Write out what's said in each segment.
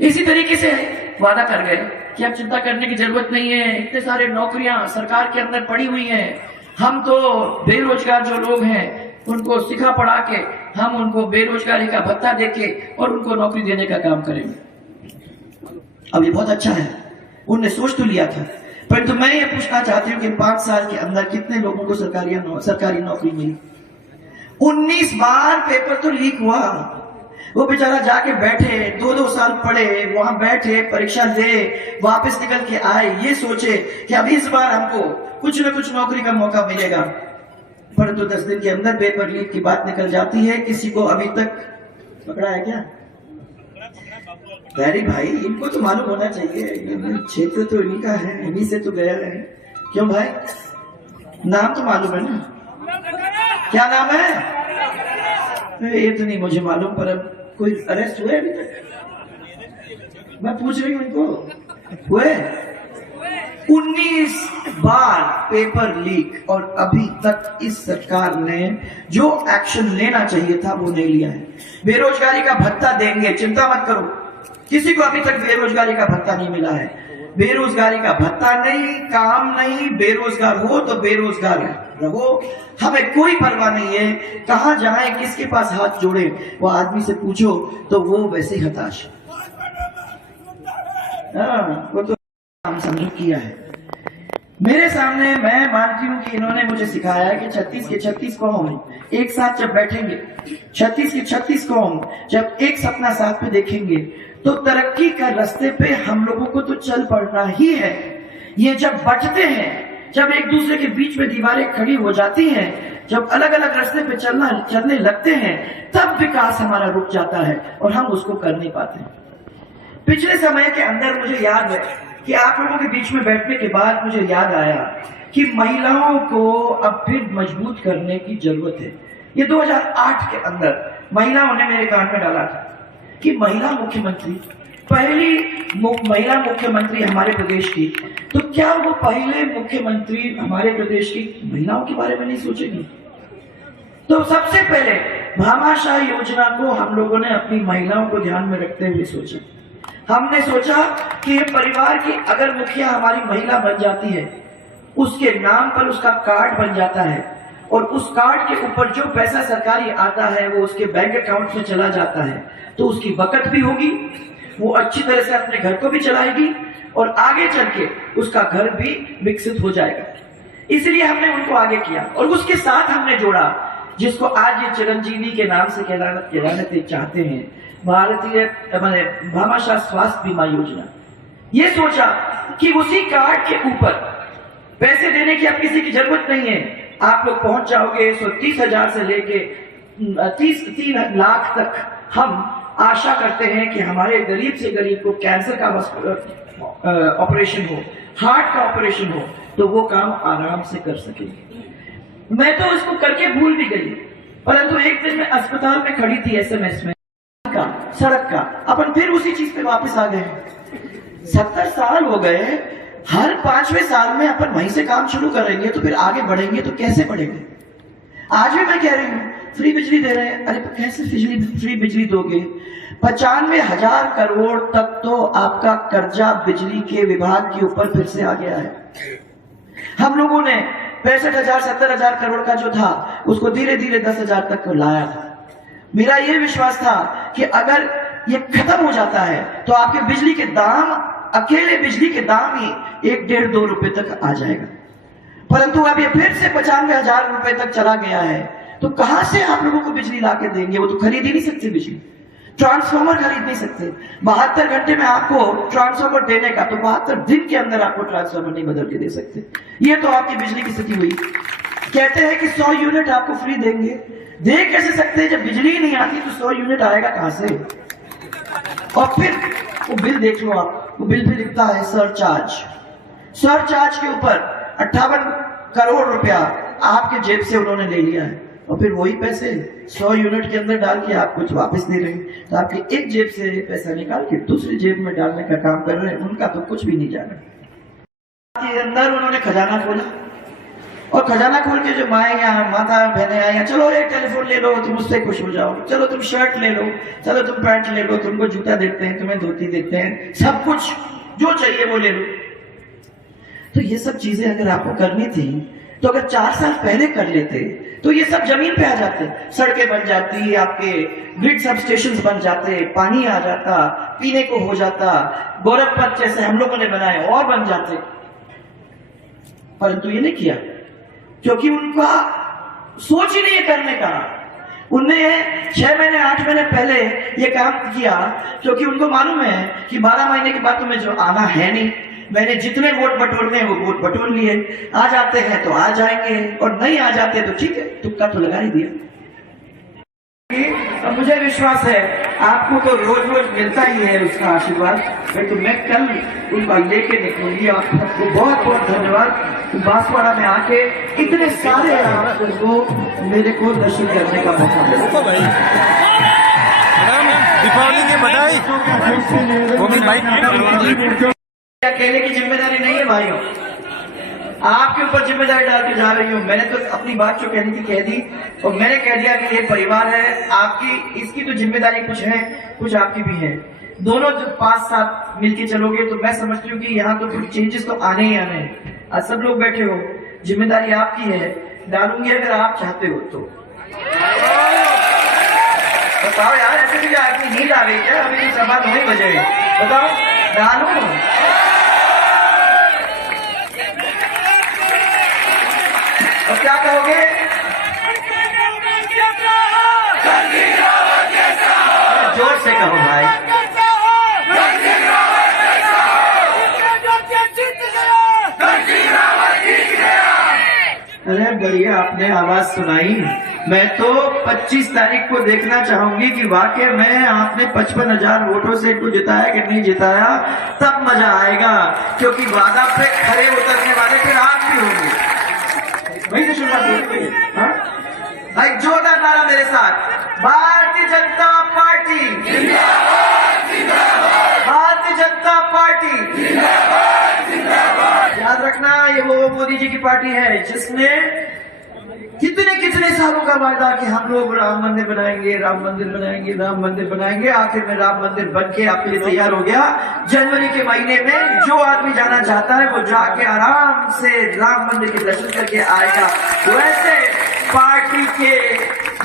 इसी तरीके से वादा कर गए कि अब चिंता करने की जरूरत नहीं है, इतने सारे नौकरियां सरकार के अंदर पड़ी हुई हैं, हम तो बेरोजगार जो लोग हैं उनको सिखा पढ़ा के हम उनको बेरोजगारी का भत्ता देके और उनको नौकरी देने का काम करेंगे। अब ये बहुत अच्छा है, उनने सोच तो लिया था, परंतु मैं ये पूछना चाहती हूँ कि 5 साल के अंदर कितने लोगों को सरकारी नौकरी मिली? 19 बार पेपर तो लीक हुआ। वो बेचारा जाके बैठे 2-2 साल पढ़े, वहां बैठे परीक्षा दे, वापस निकल के आए, ये सोचे कि अब इस बार हमको कुछ न कुछ नौकरी का मौका मिलेगा, परंतु 10 दिन के अंदर पेपर लीक की बात निकल जाती है। किसी को अभी तक पकड़ा है क्या? अरे भाई, इनको तो मालूम होना चाहिए, क्षेत्र तो इन्हीं का है, इन्हीं से तो गया है। क्यों भाई, नाम तो मालूम है ना? क्या नाम है? ये तो नहीं मुझे मालूम, पर अब कोई अरेस्ट हुए अभी तक? मैं पूछ रही हूँ इनको, हुए? 19 बार पेपर लीक और अभी तक इस सरकार ने जो एक्शन लेना चाहिए था वो नहीं लिया है। बेरोजगारी का भत्ता देंगे, चिंता मत करो, किसी को अभी तक बेरोजगारी का भत्ता नहीं मिला है। बेरोजगारी का भत्ता नहीं, काम नहीं, बेरोजगार हो तो बेरोजगार रहो, हमें कोई परवाह नहीं है। कहां जाए, किसके पास हाथ जोड़े, वो आदमी से पूछो तो वो वैसे ही हताश। वो तो हम समझो किया है मेरे सामने। मैं मानती हूं कि इन्होंने मुझे सिखाया कि 36 के 36 कौम एक साथ जब बैठेंगे, 36 के 36 कौम जब एक सपना साथ में देखेंगे तो तरक्की का रास्ते पे हम लोगों को तो चल पड़ना ही है। ये जब बचते हैं, जब एक दूसरे के बीच में दीवारें खड़ी हो जाती हैं, जब अलग अलग रास्ते पे चलने लगते हैं, तब विकास हमारा रुक जाता है और हम उसको कर नहीं पाते। पिछले समय के अंदर मुझे याद है कि आप लोगों के बीच में बैठने के बाद मुझे याद आया कि महिलाओं को अब फिर मजबूत करने की जरूरत है। ये 2008 के अंदर महिलाओं ने मेरे कान में डाला था कि महिला मुख्यमंत्री, पहली महिला मुख्यमंत्री हमारे प्रदेश की, तो क्या वो पहले मुख्यमंत्री हमारे प्रदेश की महिलाओं के बारे में नहीं सोचेंगी? तो सबसे पहले भामाशाह योजना को हम लोगों ने अपनी महिलाओं को ध्यान में रखते हुए सोचा। हमने सोचा कि ये परिवार की अगर मुखिया हमारी महिला बन जाती है, उसके नाम पर उसका कार्ड बन जाता है और उस कार्ड के ऊपर जो पैसा सरकारी आता है वो उसके बैंक अकाउंट में चला जाता है, तो उसकी बचत भी होगी, वो अच्छी तरह से अपने घर को भी चलाएगी और आगे चल के उसका घर भी विकसित हो जाएगा। इसलिए हमने उनको आगे किया और उसके साथ हमने जोड़ा जिसको आज ये चिरंजीवी के नाम से कहलाना चाहते हैं, भारतीय भामाशाह स्वास्थ्य बीमा योजना। ये सोचा कि उसी कार्ड के ऊपर पैसे देने की अब किसी की जरूरत नहीं है, आप लोग पहुंच जाओगे 130,000 से लेके 3 लाख तक। हम आशा करते हैं कि हमारे गरीब से गरीब को कैंसर का ऑपरेशन हो, हार्ट का ऑपरेशन हो, तो वो काम आराम से कर सके। मैं तो इसको करके भूल भी गई, परंतु एक दिन मैं अस्पताल में खड़ी थी SMS में सड़क का, अपन फिर उसी चीज पे वापस आ गए। 70 साल हो गए, हर 5वें साल में अपन वहीं से काम शुरू करेंगे तो फिर आगे बढ़ेंगे तो कैसे बढ़ेंगे? आज भी मैं कह रही हूँ फ्री बिजली दे रहे हैं, अरे कैसे फ्री बिजली दोगे? 95,000 करोड़ तक तो आपका कर्जा बिजली के विभाग के ऊपर फिर से आ गया है। हम लोगों ने 65,000 70,000 करोड़ का जो था उसको धीरे धीरे 10,000 तक लाया था। मेरा यह विश्वास था कि अगर ये खत्म हो जाता है तो आपके बिजली के दाम, अकेले बिजली के दाम ही 1-1.5-2 रुपए तक आ जाएगा, परंतु अब ये फिर से 95,000 रुपए तक चला गया है। तो कहां से आप लोगों को बिजली ला के देंगे? वो तो खरीद ही नहीं सकते, बिजली ट्रांसफार्मर खरीद नहीं सकते। 72 घंटे में आपको ट्रांसफार्मर देने का, तो 72 दिन के अंदर आपको ट्रांसफार्मर नहीं बदल के दे सकते। ये तो आपकी बिजली की स्थिति हुई। कहते हैं कि 100 यूनिट आपको फ्री देंगे, दे कैसे सकते हैं जब बिजली ही नहीं आती? तो 100 यूनिट आएगा कहां से? और फिर वो बिल देख लो आप, वो बिल भी लिखता है सरचार्ज के ऊपर 58 करोड़ रुपया आपके जेब से उन्होंने ले लिया है और फिर वही पैसे 100 यूनिट के अंदर डाल के आप कुछ वापस दे रहे हैं। तो आपके एक जेब से पैसा निकाल के दूसरी जेब में डालने का काम कर रहे हैं, उनका तो कुछ भी नहीं जाना। अंदर उन्होंने खजाना खोला और खजाना खोल के जो माए या माता बहने आए या चलो एक टेलीफोन ले लो तुम उससे खुश हो जाओ, चलो तुम शर्ट ले लो, चलो तुम पैंट ले लो, तुमको जूता देते हैं, तुम्हें धोती देते हैं, सब कुछ जो चाहिए वो ले लो। तो ये सब चीजें अगर आपको करनी थी तो अगर 4 साल पहले कर लेते तो ये सब जमीन पे आ जाते, सड़कें बन जाती, आपके ग्रिड सब स्टेशन बन जाते, पानी आ जाता, पीने को हो जाता, गोरखपथ जैसे हम लोगों ने बनाए और बन जाते। परंतु ये नहीं किया क्योंकि उनका सोच ही नहीं है करने का। उनने 6 महीने 8 महीने पहले ये काम किया क्योंकि उनको मालूम है कि 12 महीने के बाद तुम्हें जो आना है नहीं, मैंने जितने वोट बटोरने हैं वो वोट बटोर लिए, आ जाते हैं तो आ जाएंगे और नहीं आ जाते तो ठीक है, तुक्का तो लगा ही दिया। और मुझे विश्वास है आपको तो रोज रोज मिलता ही है उसका आशीर्वाद, तो मैं कल उनका लेके निकलूंगी। आपको बहुत बहुत धन्यवाद बांसवाड़ा में आके इतने सारे आपको मेरे को दर्शन करने का मौका मिला। दीपावली की बधाई। अकेले की जिम्मेदारी नहीं है भाइयों, आपके ऊपर जिम्मेदारी डाल के जा रही हूँ। मैंने तो अपनी बात जो कहनी थी कह दी और मैंने कह दिया कि ये परिवार है आपकी, इसकी तो जिम्मेदारी कुछ है कुछ आपकी भी है। दोनों जब 5 साथ मिलके चलोगे तो मैं समझती हूँ कि यहाँ तो कुछ चेंजेस तो आने ही आने हैं। आज सब लोग बैठे हो, जिम्मेदारी आपकी है, डालूंगी अगर आप चाहते हो तो। बताओ यार, ऐसे भी आपकी नींद आ गई क्या? अभी सभा 9 बजे, बताओ डालू? अब क्या कहोगे? जोर से कहो भाई। अरे बढ़िया, आपने आवाज सुनाई। मैं तो 25 तारीख को देखना चाहूंगी कि वाकई में आपने 55,000 वोटों से इनको जिताया कि नहीं जिताया, तब मजा आएगा। क्योंकि वादा पे खड़े उतरने वाले फिर आप भी होंगे। वही तो शुरुआत होती है। एक जोरदार नारा मेरे साथ, भारतीय जनता पार्टी जिंदाबाद, जिंदाबाद। भारतीय जनता पार्टी जिंदाबाद, जिंदाबाद। याद रखना, ये वो मोदी जी की पार्टी है जिसने कितने कितने सालों का वादा कि हम लोग राम मंदिर बनाएंगे, राम मंदिर बनाएंगे, राम मंदिर बनाएंगे। आखिर में राम मंदिर बन के आपके लिए तैयार हो गया। जनवरी के महीने में जो आदमी जाना चाहता है वो जाके आराम से राम मंदिर के दर्शन करके आएगा। वैसे पार्टी के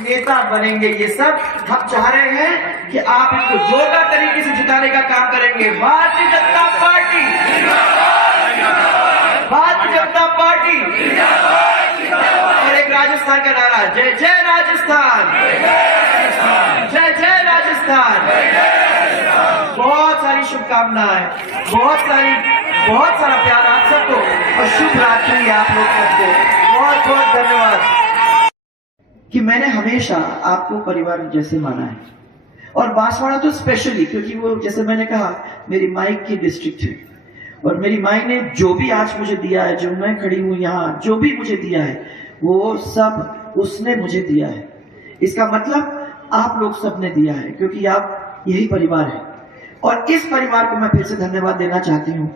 नेता बनेंगे ये सब। हम चाह रहे हैं कि आप इनको जोरदार तरीके से जिताने का काम करेंगे। भारतीय जनता पार्टी, भारतीय जनता पार्टी, और एक राजस्थान का नारा, जय जय राजस्थान, जय जय राजस्थान। बहुत सारी शुभकामनाएं, बहुत सारा प्यार आप सबको और शुभ रात्रि आप लोग सबको। बहुत बहुत धन्यवाद कि मैंने हमेशा आपको परिवार जैसे माना है। और बांसवाड़ा तो स्पेशली क्योंकि वो जैसे मैंने कहा मेरी माई की डिस्ट्रिक्ट है और मेरी माई ने जो भी आज मुझे दिया है, जो मैं खड़ी हूं यहाँ, जो भी मुझे दिया है वो सब उसने मुझे दिया है। इसका मतलब आप लोग सब ने दिया है क्योंकि आप यही परिवार है। और इस परिवार को मैं फिर से धन्यवाद देना चाहती हूँ।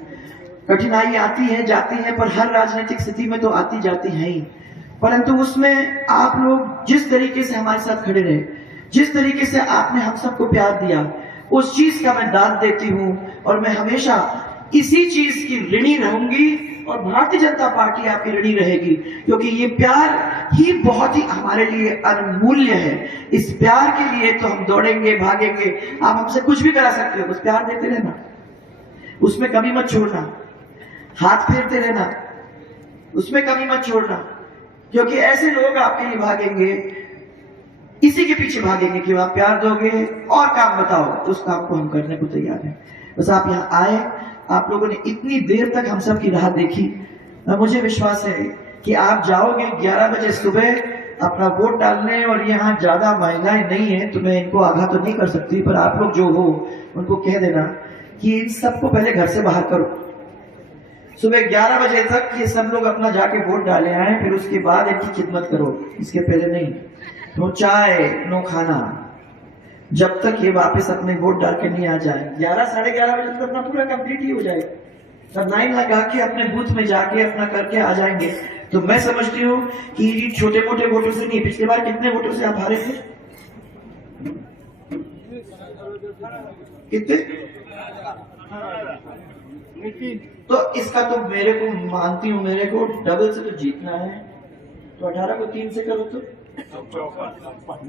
कठिनाई आती है जाती है, पर हर राजनीतिक स्थिति में तो आती जाती है ही, परंतु उसमें आप लोग जिस तरीके से हमारे साथ खड़े रहे, जिस तरीके से आपने हम सबको प्यार दिया, उस चीज का मैं दाद देती हूँ और मैं हमेशा इसी चीज की ऋणी रहूंगी और भारतीय जनता पार्टी आपकी ऋणी रहेगी क्योंकि ये प्यार ही बहुत ही हमारे लिए अनमूल्य है। इस प्यार के लिए तो हम दौड़ेंगे भागेंगे। आप हमसे कुछ भी करा सकते हो, बस प्यार देते रहना, उसमें कमी मत छोड़ना, हाथ फेरते रहना, उसमें कमी मत छोड़ना, क्योंकि ऐसे लोग आपके लिए भागेंगे, इसी के पीछे भागेंगे कि आप प्यार दोगे और काम बताओ तो उस काम को हम करने को तैयार हैं। बस आप यहाँ आए, आप लोगों ने इतनी देर तक हम सब की राह देखी, मुझे विश्वास है कि आप जाओगे 11 बजे सुबह अपना वोट डालने। और यहाँ ज्यादा महिलाएं नहीं है तो मैं इनको आगाह तो नहीं कर सकती, पर आप लोग जो हो उनको कह देना कि इन सबको पहले घर से बाहर करो। सुबह 11 बजे तक ये सब लोग अपना जाके वोट डाले आए, फिर उसके बाद इनकी खिदमत करो, इसके पहले नहीं। नो चाय नो खाना, जब तक ये वापस अपने वोट डाल के नहीं आ जाए। 11 साढ़े 11 बजे तक अपना पूरा कंप्लीट ही हो जाएगा। तब लाइन लगा के अपने बूथ में जाके अपना करके आ जाएंगे तो मैं समझती हूँ कि छोटे मोटे वोटों से नहीं, पिछली बार कितने वोटों से आप हारे थे? कितने? तो इसका तो मेरे को मानती हूँ, मेरे को डबल से तो जीतना है, तो 18 को 3 से करो तो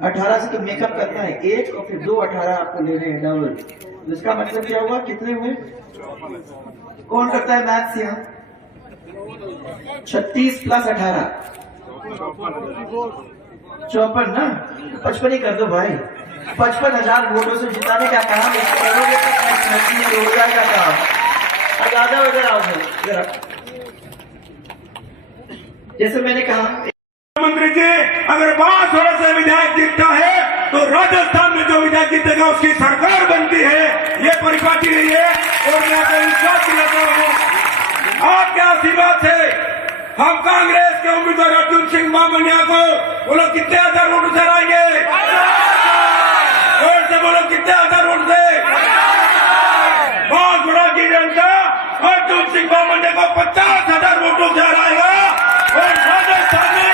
18 से तो मेकअप करना है एक, और फिर 2 18 आपको लेने हैं डबल। तो इसका मतलब क्या हुआ, कितने हुए? कौन करता है मैथ्स यहाँ? 36 प्लस 18 54 ना, 55 ही कर दो भाई। 55,000 वोटों से जिताने का काम करोगे तो हो जाएगा काम। ज्यादा वजह आओ जरा, जैसे मैंने कहा मंत्री जी, अगर बांसवाड़ा से विधायक जीतता है तो राजस्थान में जो विधायक जीतेगा उसकी सरकार बनती है, ये परिपाटी नहीं है। और मैं आपको विश्वास दिलाता हूँ, आपके आशीर्वाद से हम कांग्रेस के उम्मीदवार अर्जुन सिंह बामनिया को बोलो कितने हजार वोट से हराएंगे? जोर से बोलो कितने हजार वोट से? बांसवाड़ा की जनता अर्जुन सिंह बामनिया को 50,000 वोटों से हराएगा। और राजस्थान में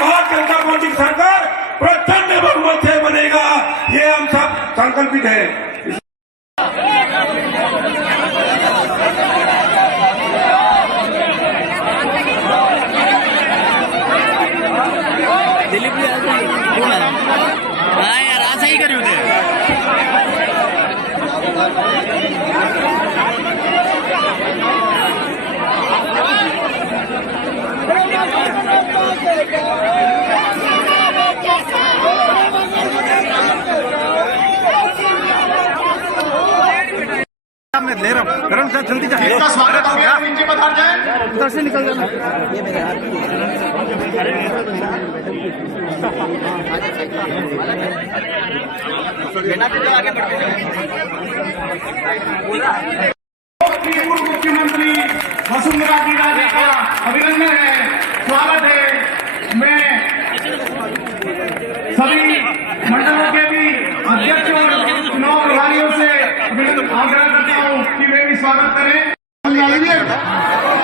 भारतीय जनता पार्टी की सरकार प्रचंड बहुमत से बनेगा, ये हम सब संकल्पित हैं। यार असं ही करू दे। मैं ले रहा हूँ, गरम से जल्दी जाए। स्वागत हो गया, नीचे पधार जाए। उधर से निकल जाना। ये मेरे हाथ आगे बढ़ते पूर्व मुख्यमंत्री वसुंधरा जी राजे का अभिनंदन है, स्वागत है। मैं सभी मंडलों के भी अध्यक्ष और चुनाव प्रभारियों से आग्रह करता हूँ कि वे भी स्वागत करें।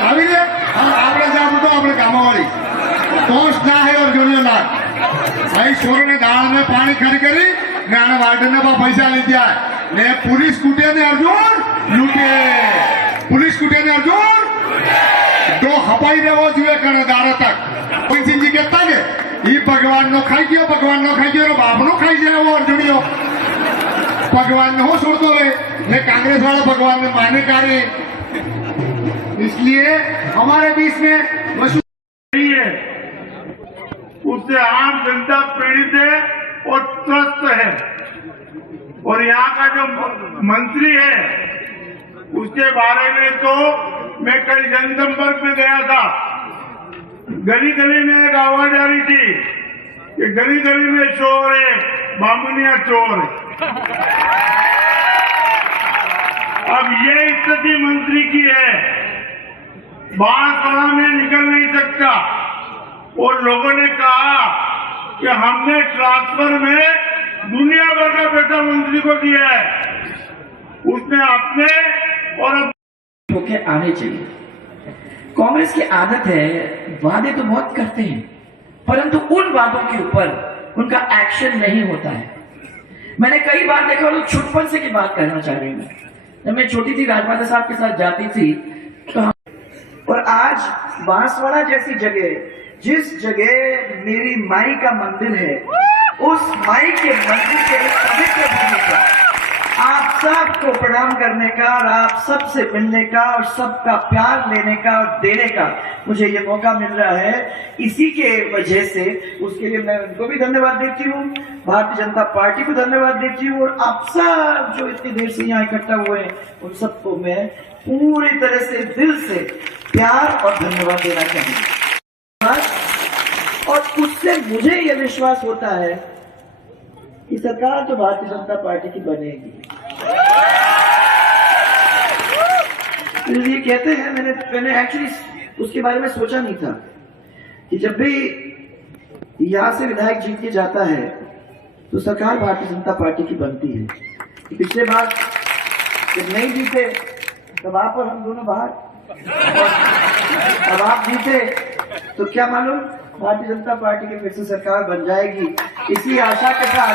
આપણે જાવ તો આપણે કામવાળી કોષ ના હે और જોનિયો ના ભાઈ સોરે ને દાળ में पानी खरी करी ने आने वार्डन ने पैसा ली दिया ने पुलिस कुटे ने अर्जुन लूटे, पुलिस कुटे ने अर्जुन दो हवाई रे वो जुए करे दाड़ा तक कोई सिंह जी कहता के ई भगवान नो खाई गयो, भगवान नो खाई गयो, बाप नो खाई जाए वो अर्जुनियो भगवान ने हो छोड़ दो रे ने कांग्रेस वाला भगवान ने माने कार्य। इसलिए हमारे बीच में वसु नहीं है, उससे आम जनता पीड़ित है और त्रस्त है। और यहाँ का जो मंत्री है उसके बारे में तो मैं कल जनसंपर्क में गया था, गली गली में एक आवाज आ रही थी कि गली गली में चोर है, बामुनिया चोर है। अब ये स्थिति मंत्री की है, बांसवाड़ा में निकल नहीं सकता। और लोगों ने कहा कि हमने ट्रांसफर में दुनिया भर का पैसा मंत्री को दिया है, उसने अपने और होके आने चाहिए। कांग्रेस की आदत है वादे तो बहुत करते हैं परंतु उन वादों के ऊपर उनका एक्शन नहीं होता है। मैंने कई बार देखा और छुटपन से की बात करना चाह रही हूँ। जब मैं छोटी थी राजमाता साहब के साथ जाती थी तो और आज बांसवाड़ा जैसी जगह, जिस जगह मेरी माई का मंदिर है, उस माई के मंदिर के पवित्र भूमि पर आप सबको प्रणाम करने का और आप सबसे मिलने का और सबका प्यार लेने का और देने का मुझे ये मौका मिल रहा है। इसी के वजह से उसके लिए मैं उनको भी धन्यवाद देती हूँ, भारतीय जनता पार्टी को धन्यवाद देती हूँ और आप सब जो इतनी देर से यहाँ इकट्ठा हुए हैं उन सबको मैं पूरी तरह से दिल से प्यार और धन्यवाद देना चाहूँगा। और उससे मुझे यह विश्वास होता है कि सरकार तो भारतीय जनता पार्टी की बनेगी। ये कहते हैं, मैंने एक्चुअली उसके बारे में सोचा नहीं था कि जब भी यहाँ से विधायक जीत के जाता है तो सरकार भारतीय जनता पार्टी की बनती है। पिछले बार जब नहीं जीते तब आप और हम दोनों बाहर अब आप जीते तो क्या मालूम, भारतीय जनता पार्टी की फिर से सरकार बन जाएगी, इसी आशा के साथ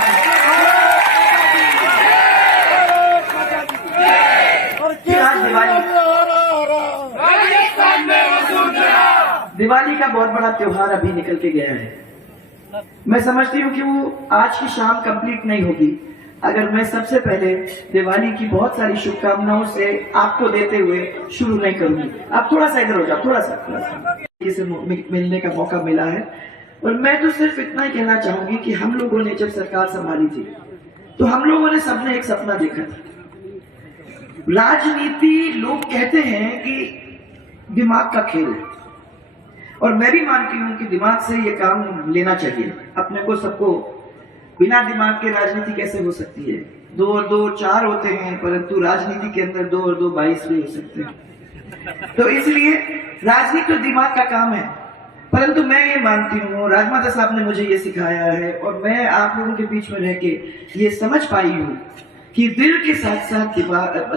फिर आज दिवाली का बहुत बड़ा त्योहार अभी निकल के गया है। मैं समझती हूँ कि वो आज की शाम कंप्लीट नहीं होगी अगर मैं सबसे पहले दिवाली की बहुत सारी शुभकामनाओं से आपको देते हुए शुरू नहीं करूंगी। आप थोड़ा सा इधर हो जाओ, थोड़ा सा इसे मिलने का मौका मिला है। और मैं तो सिर्फ इतना ही कहना चाहूंगी कि हम लोगों ने जब सरकार संभाली थी तो हम लोगों ने सबने एक सपना देखा था। राजनीति लोग कहते हैं कि दिमाग का खेल है, और मैं भी मानती हूं कि दिमाग से ये काम लेना चाहिए। अपने को सबको बिना दिमाग के राजनीति कैसे हो सकती है? 2 और 2 4 होते हैं, परंतु राजनीति के अंदर 2 और 2 22 भी हो सकते हैं। तो इसलिए राजनीति तो दिमाग का काम है, परंतु मैं ये मानती हूँ, राजमाता साहब ने मुझे ये सिखाया है और मैं आप लोगों के बीच में रह के ये समझ पाई हूँ कि दिल के साथ साथ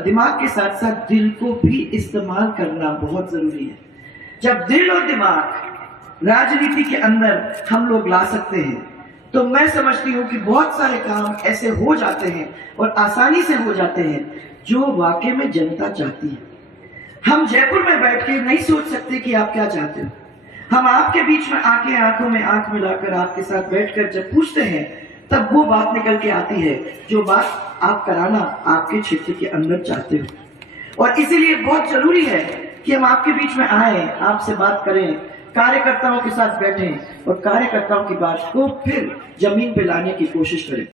दिमाग के साथ साथ दिल को भी इस्तेमाल करना बहुत जरूरी है। जब दिल और दिमाग राजनीति के अंदर हम लोग ला सकते हैं तो मैं समझती हूँ कि बहुत सारे काम ऐसे हो जाते हैं और आसानी से हो जाते हैं जो वाकई में जनता चाहती है। हम जयपुर में बैठ के नहीं सोच सकते कि आप क्या चाहते हो। हम आपके बीच में आके आंखों में आंख मिलाकर आपके साथ बैठकर जब पूछते हैं तब वो बात निकल के आती है जो बात आप कराना आपके क्षेत्र के अंदर चाहते हो। और इसीलिए बहुत जरूरी है कि हम आपके बीच में आए, आपसे बात करें, कार्यकर्ताओं के साथ बैठें और कार्यकर्ताओं की बात को फिर जमीन पे लाने की कोशिश करें।